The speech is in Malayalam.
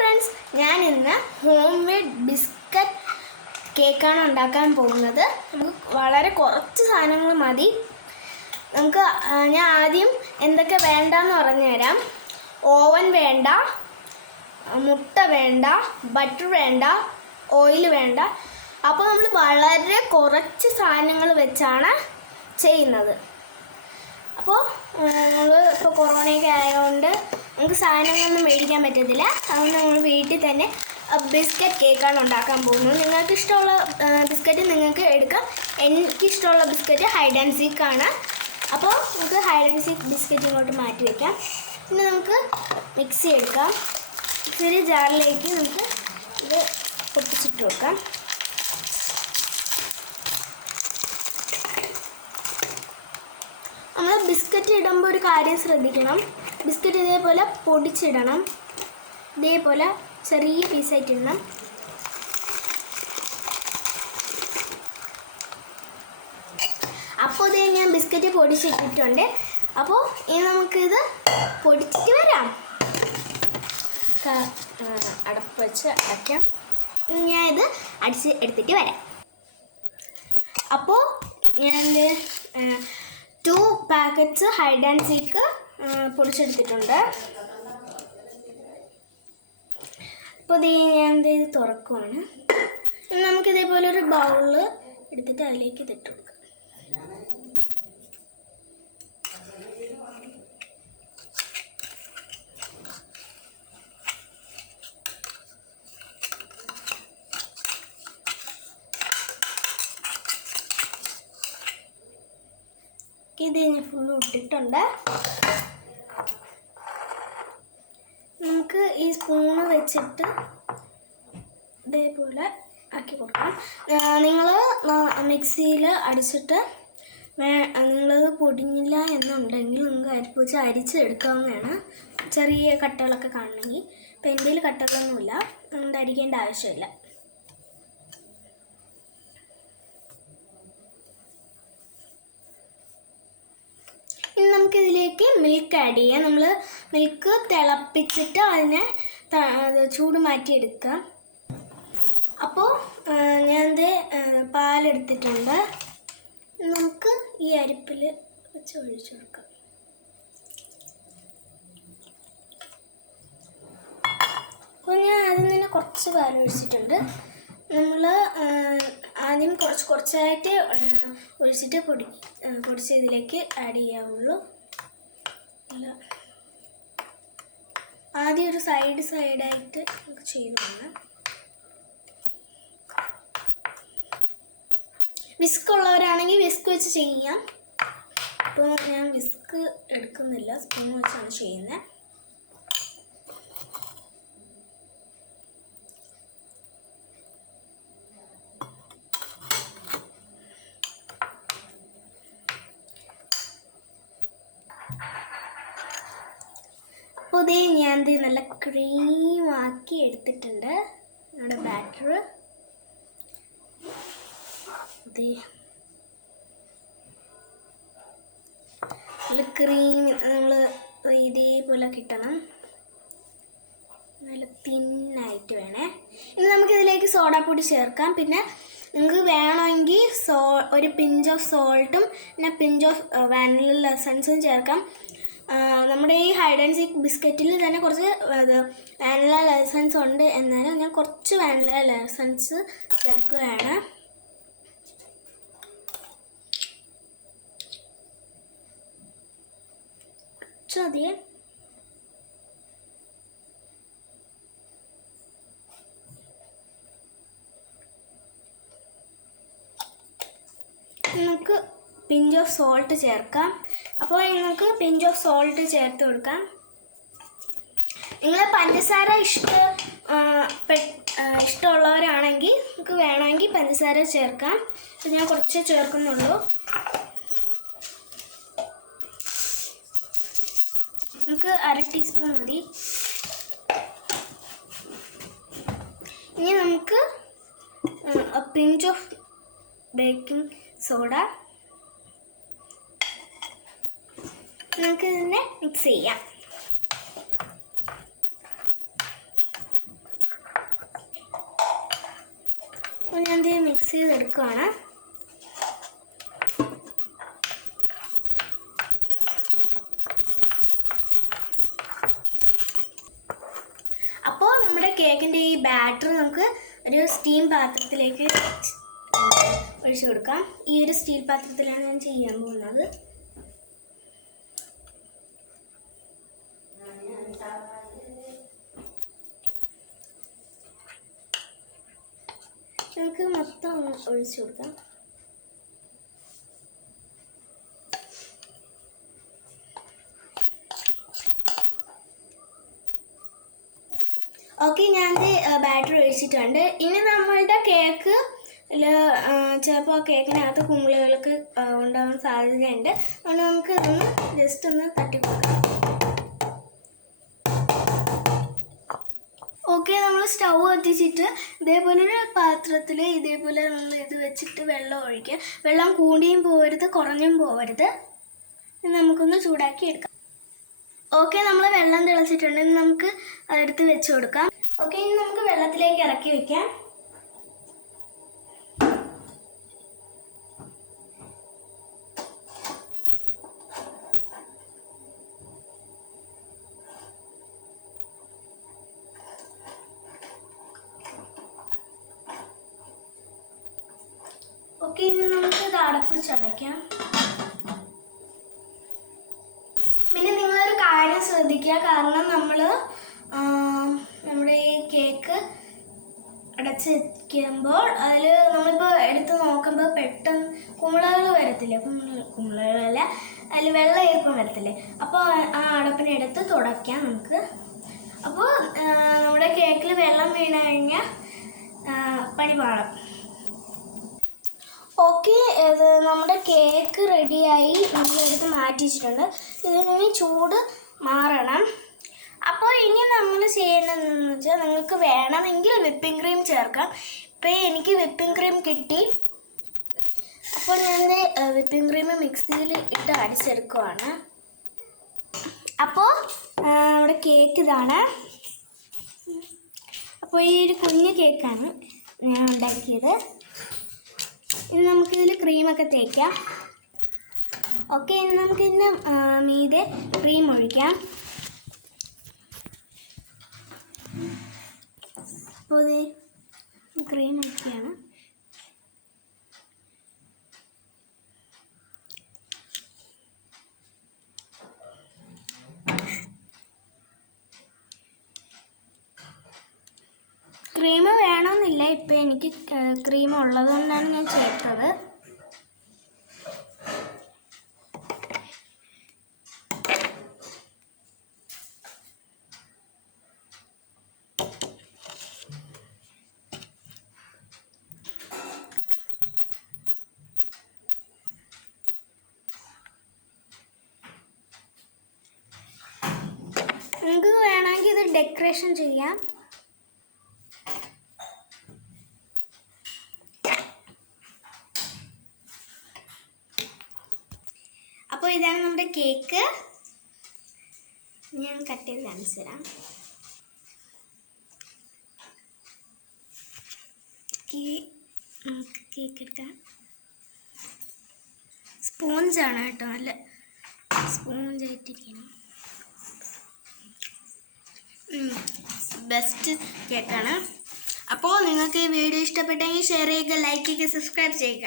ഫ്രണ്ട്സ്, ഞാൻ ഇന്ന് ഹോം മെയ്ഡ് ബിസ്ക്കറ്റ് കേക്കാണ് ഉണ്ടാക്കാൻ പോകുന്നത്. നമുക്ക് വളരെ കുറച്ച് സാധനങ്ങൾ മതി. ഞാൻ ആദ്യം എന്തൊക്കെ വേണ്ടെന്ന് പറഞ്ഞുതരാം. ഓവൻ വേണ്ട, മുട്ട വേണ്ട, ബട്ടർ വേണ്ട, ഓയിൽ വേണ്ട. അപ്പോൾ നമ്മൾ വളരെ കുറച്ച് സാധനങ്ങൾ വെച്ചാണ് ചെയ്യുന്നത്. അപ്പോൾ ഇപ്പോൾ കൊറോണയൊക്കെ ആയതുകൊണ്ട് നമുക്ക് സാധനങ്ങളൊന്നും മേടിക്കാൻ പറ്റത്തില്ല. അതുകൊണ്ട് നമ്മൾ വീട്ടിൽ തന്നെ ബിസ്ക്കറ്റ് കേക്കാണ് ഉണ്ടാക്കാൻ പോകുന്നത്. നിങ്ങൾക്ക് ഇഷ്ടമുള്ള ബിസ്ക്കറ്റ് നിങ്ങൾക്ക് എടുക്കാം. എനിക്കിഷ്ടമുള്ള ബിസ്ക്കറ്റ് ഹൈഡ് ആൻഡ് സീക്കാണ്. അപ്പോൾ നമുക്ക് ഹൈഡ് ആൻഡ് സീക്ക് ബിസ്ക്കറ്റ് ഇങ്ങോട്ട് മാറ്റി വയ്ക്കാം. പിന്നെ നമുക്ക് മിക്സി എടുക്കാം. മിക്സിയുടെ ജാറിലേക്ക് നമുക്ക് ഇത് പൊട്ടിച്ചിട്ട് വെക്കാം. നമ്മൾ ബിസ്ക്കറ്റ് ഇടുമ്പോൾ ഒരു കാര്യം ശ്രദ്ധിക്കണം. ബിസ്ക്കറ്റ് ഇതേപോലെ പൊടിച്ചിടണം. ഇതേപോലെ ചെറിയ പീസായിട്ട് ഇടണം. അപ്പോൾ ഇതേ ഞാൻ ബിസ്ക്കറ്റ് പൊടിച്ചിട്ടിട്ടുണ്ട്. അപ്പോൾ ഇനി നമുക്കിത് പൊടിച്ചിട്ട് വരാം. അടപ്പ് വെച്ച് അടയ്ക്കാം. ഞാൻ ഇത് അടിച്ച് എടുത്തിട്ട് വരാം. അപ്പോൾ ഞാൻ 2 പാക്കറ്റ്സ് ഹൈഡ് ആൻഡ് സീക്ക് പൊടിച്ചെടുത്തിട്ടുണ്ട്. അപ്പോൾ ഞാൻ ഇത് തുറക്കുവാണ്. നമുക്കിതേപോലെ ഒരു ബൗള് എടുത്തിട്ട് അതിലേക്ക് ഇതിട്ട് കൊടുക്കാം. ഇത് ഞാൻ ഫുള്ള് ഇട്ടിട്ടുണ്ട്. നമുക്ക് ഈ സ്പൂണ് വെച്ചിട്ട് ഇതേപോലെ ആക്കി കൊടുക്കാം. നിങ്ങൾ മിക്സിയിൽ അടിച്ചിട്ട് നിങ്ങളത് പൊടിഞ്ഞില്ല എന്നുണ്ടെങ്കിൽ നിങ്ങൾക്ക് അരിപ്പ് വെച്ച് അരിച്ചെടുക്കാവുന്നതാണ്. ചെറിയ കട്ടകളൊക്കെ കാണണമെങ്കിൽ. ഇപ്പം എൻ്റെ കയ്യിൽ കട്ടകളൊന്നുമില്ല, അതുകൊണ്ട് അരിക്കേണ്ട ആവശ്യമില്ല. ഇനി നമുക്കിതിലേക്ക് മിൽക്ക് ആഡ് ചെയ്യാം. നമ്മൾ മിൽക്ക് തിളപ്പിച്ചിട്ട് അതിനെ ചൂട് മാറ്റിയെടുക്കാം. അപ്പോൾ ഞാനത് പാലെടുത്തിട്ടുണ്ട്. നമുക്ക് ഈ അരിപ്പിൽ വെച്ച് ഒഴിച്ചു കൊടുക്കാം. അപ്പോൾ ഞാൻ അതിൽ നിന്ന് കുറച്ച് പാലൊഴിച്ചിട്ടുണ്ട്. നമ്മൾ ആദ്യം കുറച്ചായിട്ട് ഒഴിച്ചിട്ട് പൊടിച്ചതിലേക്ക് ആഡ് ചെയ്യാവുള്ളൂ. ആദ്യം ഒരു സൈഡായിട്ട് നമുക്ക് ചെയ്തു പോകാം. വിസ്ക് ഉള്ളവരാണെങ്കിൽ വിസ്ക് വെച്ച് ചെയ്യാം. അപ്പോൾ ഞാൻ വിസ്ക് എടുക്കുന്നില്ല, സ്പൂൺ വെച്ചാണ് ചെയ്യുന്നത്. അപ്പോൾ ഇതേ ഞാൻ നല്ല ക്രീമാക്കി എടുത്തിട്ടുണ്ട് നമ്മുടെ ബാറ്റർ. നല്ല ക്രീം നമ്മൾ ഇതേപോലെ കിട്ടണം. നല്ല തിന്നായിട്ട് വേണേ. ഇനി നമുക്കിതിലേക്ക് സോഡാപ്പൊടി ചേർക്കാം. പിന്നെ നിങ്ങൾക്ക് വേണമെങ്കിൽ ഒരു പിഞ്ച് ഓഫ് സോൾട്ടും പിന്നെ പിഞ്ച് ഓഫ് വാനില എസൻസും ചേർക്കാം. നമ്മുടെ ഈ ഹൈഡ് ആൻഡ് സീക്ക് ബിസ്ക്കറ്റിൽ തന്നെ കുറച്ച് വാനില എസൻസ് ഉണ്ട്. എന്നാലും ഞാൻ കുറച്ച് വാനില എസൻസ് ചേർക്കുകയാണ്. കുറച്ചധികം. നമുക്ക് പിഞ്ച് ഓഫ് സോൾട്ട് ചേർക്കാം. അപ്പോൾ നമുക്ക് പിഞ്ച് ഓഫ് സോൾട്ട് ചേർത്ത് കൊടുക്കാം. നിങ്ങൾ പഞ്ചസാര ഇഷ്ടമുള്ളവരാണെങ്കിൽ നമുക്ക് വേണമെങ്കിൽ പഞ്ചസാര ചേർക്കാം. അപ്പോൾ ഞാൻ കുറച്ച് ചേർക്കുന്നുള്ളൂ. നമുക്ക് 1/2 ടീസ്പൂൺ മതി. ഇനി നമുക്ക് പിഞ്ച് ഓഫ് ബേക്കിംഗ് സോഡ. നമുക്ക് ഇതിനെ മിക്സ് ചെയ്യാം. അപ്പോൾ ഞാൻ ഇത് മിക്സ് ചെയ്തെടുക്കുകയാണ്. അപ്പോൾ നമ്മുടെ കേക്കിൻ്റെ ഈ ബാറ്റർ നമുക്ക് ഒരു സ്റ്റീം പാത്രത്തിലേക്ക് ഒഴിച്ചു കൊടുക്കാം. ഈ ഒരു സ്റ്റീൽ പാത്രത്തിലാണ് ഞാൻ ചെയ്യാൻ പോകുന്നത്. നമുക്ക് മൊത്തം ഒഴിച്ചു കൊടുക്കാം. ഓക്കെ, ഞാൻ ബാറ്റർ ഒഴിച്ചിട്ടുണ്ട്. ഇനി നമ്മളുടെ കേക്ക് ചിലപ്പോൾ കേക്കിനകത്ത് കുമിളുകൾക്ക് ഉണ്ടാകാൻ സാധ്യതയുണ്ട്. അതുകൊണ്ട് നമുക്ക് ഇതൊന്ന് ജസ്റ്റ് ഒന്ന് തട്ടി കൊടുക്കാം. ഓക്കെ, നമ്മൾ സ്റ്റൗ കത്തിച്ചിട്ട് ഇതേപോലെ ഒരു പാത്രത്തിൽ ഇതേപോലെ നമ്മൾ ഇത് വെച്ചിട്ട് വെള്ളം ഒഴിക്കുക. വെള്ളം കൂടിയും പോകരുത്, കുറഞ്ഞും പോകരുത്. നമുക്കൊന്ന് ചൂടാക്കി എടുക്കാം. ഓക്കെ, നമ്മൾ വെള്ളം തിളച്ചിട്ടുണ്ട്. ഇനി നമുക്ക് അതെടുത്ത് വെച്ച് കൊടുക്കാം. ഓക്കെ, ഇനി നമുക്ക് വെള്ളത്തിലേക്ക് ഇറക്കി വെക്കാം. ഓക്കെ, ഇനി നമുക്ക് ഇത് അടപ്പ് ചടയ്ക്കാം. പിന്നെ നിങ്ങളൊരു കാര്യം ശ്രദ്ധിക്കുക, കാരണം നമ്മുടെ ഈ കേക്ക് അടച്ച് വയ്ക്കുമ്പോൾ അതിൽ നമ്മളിപ്പോൾ എടുത്ത് നോക്കുമ്പോൾ പെട്ടെന്ന് കുമിളകൾ വരത്തില്ലേ, കുമിളകളല്ല, അതിൽ വെള്ളം ഈർപ്പം വരത്തില്ലേ. അപ്പോൾ ആ അടപ്പിനെടുത്ത് തുടയ്ക്കാം നമുക്ക്. അപ്പോൾ നമ്മുടെ കേക്കിൽ വെള്ളം വീണ് കഴിഞ്ഞാൽ പണി പാടും. ഓക്കെ, ഇത് നമ്മുടെ കേക്ക് റെഡിയായി നമ്മളെടുത്ത് മാറ്റി വെച്ചിട്ടുണ്ട്. ഇതിന് ചൂട് മാറണം. അപ്പോൾ ഇനി നമ്മൾ ചെയ്യുന്നതെന്ന് വെച്ചാൽ നിങ്ങൾക്ക് വേണമെങ്കിൽ വിപ്പിംഗ് ക്രീം ചേർക്കാം. ഇപ്പോൾ എനിക്ക് വിപ്പിംഗ് ക്രീം കിട്ടി. അപ്പോൾ ഞാൻ വിപ്പിംഗ് ക്രീം മിക്സിയിൽ ഇട്ട് അടിച്ചെടുക്കുവാണ്. അപ്പോൾ നമ്മുടെ കേക്ക് ഇതാണ്. അപ്പോൾ ഈ ഒരു കുഞ്ഞു കേക്കാണ് ഞാൻ ഉണ്ടാക്കിയത്. ഇനി നമുക്കിതിൽ ക്രീമൊക്കെ തേക്കാം. ഓക്കെ, ഇനി നമുക്കിതിന് മീതെ ക്രീം ഒഴിക്കാം. അപ്പോൾ ഇത് ക്രീം ഒഴിക്കുകയാണ്. ക്രീം വേണമെന്നില്ല, ഇപ്പം എനിക്ക് ക്രീം ഉള്ളതുകൊണ്ടാണ് ഞാൻ ചേർത്തത്. നിങ്ങൾക്ക് വേണമെങ്കിൽ ഇത് ഡെക്കറേഷൻ ചെയ്യാം. അപ്പോൾ ഇതാണ് നമ്മുടെ കേക്ക്. ഞാൻ കട്ട് ചെയ്ത് കാണിച്ചു തരാം. നമുക്ക് കേക്ക് എടുക്കാം. സ്പോഞ്ചാണ് കേട്ടോ, നല്ല സ്പോഞ്ചായിട്ടിരിക്കണം. ബെസ്റ്റ് കേക്കാണ്. അപ്പോൾ നിങ്ങൾക്ക് ഈ വീഡിയോ ഇഷ്ടപ്പെട്ടെങ്കിൽ ഷെയർ ചെയ്യുക, ലൈക്ക് ചെയ്യുക, സബ്സ്ക്രൈബ് ചെയ്യുക.